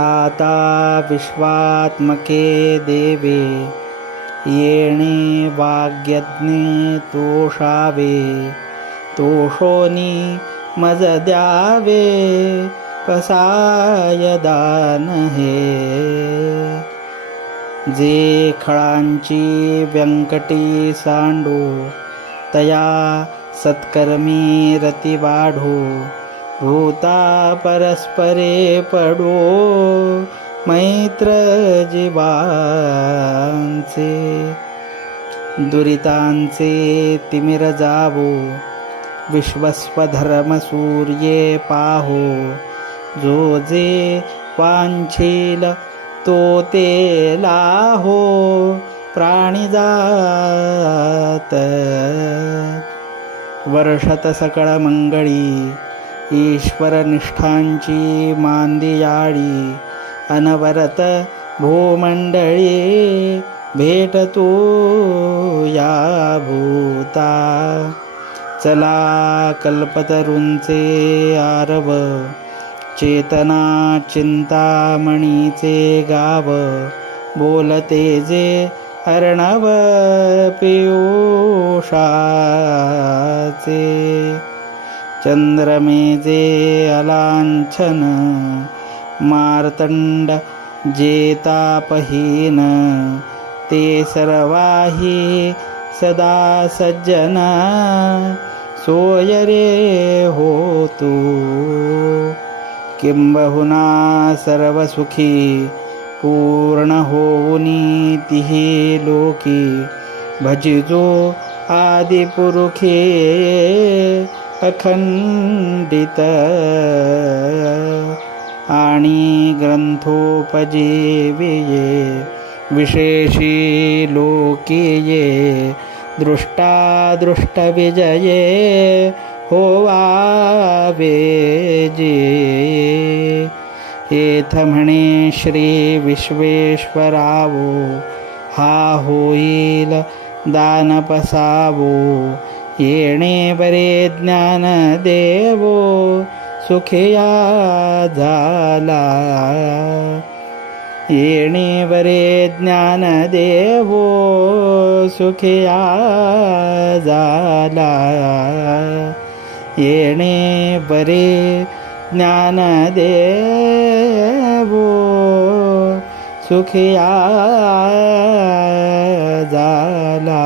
आता विश्वात्मके देवे येणे वाग्यज्ञे तोषावे तोषोनी मज द्यावे कसाय दान हे जे खळांची व्यंकटी सांडो तया सत्कर्मी रती वाढो भूता परस्परे पडो मैत्र जीवांचे दुरितांचे तिमिर जावो विश्वस्वधर्म सूर्ये पाहो जो जे वांछील तो ते लाहो प्राणिजात वर्षत सकळ मंगळी ईश्वर निष्ठांची मांदियाळी अनवरत भूमंडळी भेटतो या भूता चला कल्पतरूंचे आरव चेतना चिंतामणीचे गाव बोलते जे अर्णव पियुषाचे चंद्रमेजे अलांछन मार्तंड जेतापहीन ते सर्वाही सदा सज्जन सोय रे होतु किंबहुना सर्वसुखी पूर्ण होऊनी तिही लोकी भजिजो आदिपुरुखे अखंडित आणि ग्रंथोपजीविये विशेषी लोकीये दृष्टादृष्टविजये होवावे जे येथ म्हणे श्री विश्वेश्वरावो हा होईल दानपसावो येणे बरे ज्ञान देवो सुखिया झाला येणे बरे ज्ञान देवो सुखिया झाला येणे बरे ज्ञान देवो सुखिया झाला